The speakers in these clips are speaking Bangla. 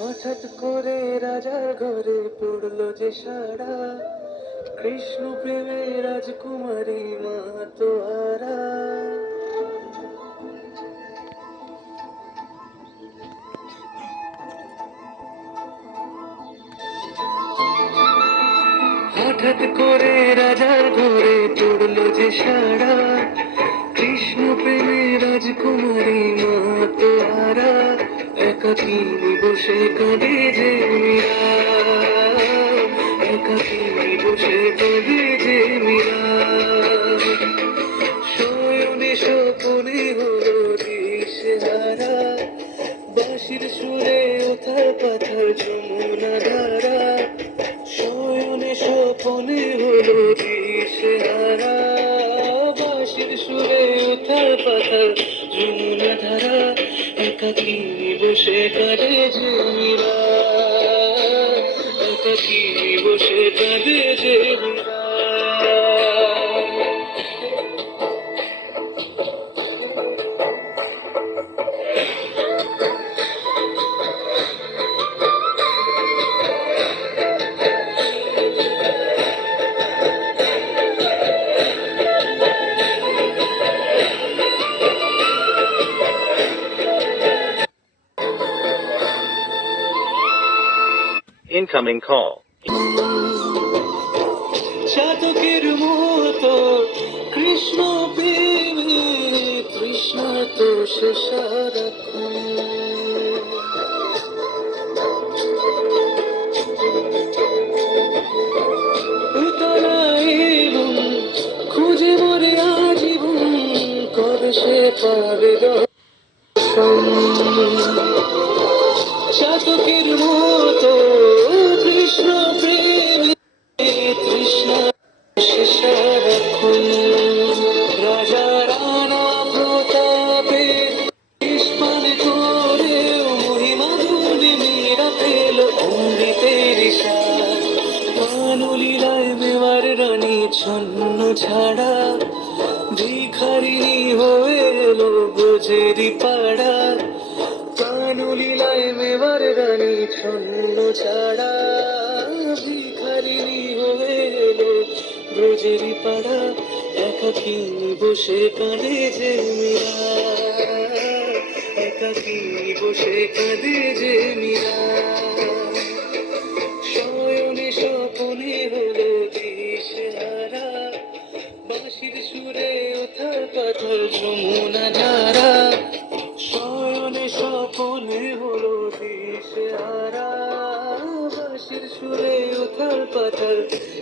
হঠাৎ করে রাজার ঘরে পড়লো যে সারা, কৃষ্ণ প্রেমে রাজকুমারী মা তো হারা। হঠাৎ করে রাজার ঘরে পড়লো যে সারা, কৃষ্ণ প্রেমে রাজকুমারী মা তো হারা। একাকিনী বসে কাঁদে যে মীরা, একাকিনী বসে কাঁদে যে মীরা। শয়নে স্বপনে হলো দিশেহারা, বাঁশির সুরে ওথার পাথার যমুনা ধারা। শয়নে স্বপনে হলো দিশেহারা, বাঁশির সুরে ওথার পাথার যমুনা ধারা। একাকিনী বসে কাঁদে যে মীরা, একাকিনী বসে কাঁদে যে মীরা। Incoming call. চাতকের মতো কৃষ্ণ প্রেমে তৃষ্ণা তো সে সারাক্ষণ। উতলা এবং খুঁজে মরে আজীবন, কবে সে পাবে দর্শন। চাতকের মতো কৃষ্ণ প্রেমে তৃষ্ণা সে সারাক্ষণ। রাজা রানা প্রতাপে নিষ্পান করেও মহিমা ধুলি মীরা পেল অমৃতের স্বাদ। কানলীলায় মেওয়ার রানী ছন্ন ছাড়া, ভিখারিণী হয়ে এলো ব্রজেরই পাড়া। কানলীলায় মেওয়ার রানী ছন্ন ছাড়া, ভিখারিণী হয়ে এলো ব্রজেরই পাড়া। একাকিনী বসে কাঁদে যে মীরা, একাকিনী বসে কাঁদে যে মীরা। শয়নে স্বপনে হলো দিশেহারা, বাঁশির সুরে ওথার পাথার যমুনা ধারা। শয়নে স্বপনে হলো দিশেহারা, বাঁশির সুরে ওথার পাথার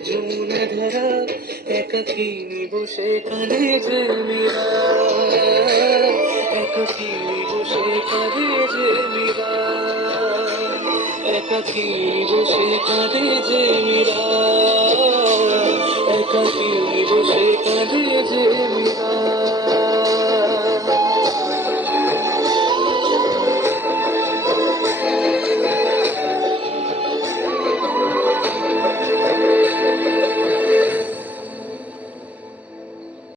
যমুনা ধারা। একাকিনী বসে কাঁদে যে মীরা, একাকিনী বসে কাঁদে যে মীরা, একাকিনী বসে কাঁদে যে মীরা, একাকিনী বসে কাঁদে যে মীরা।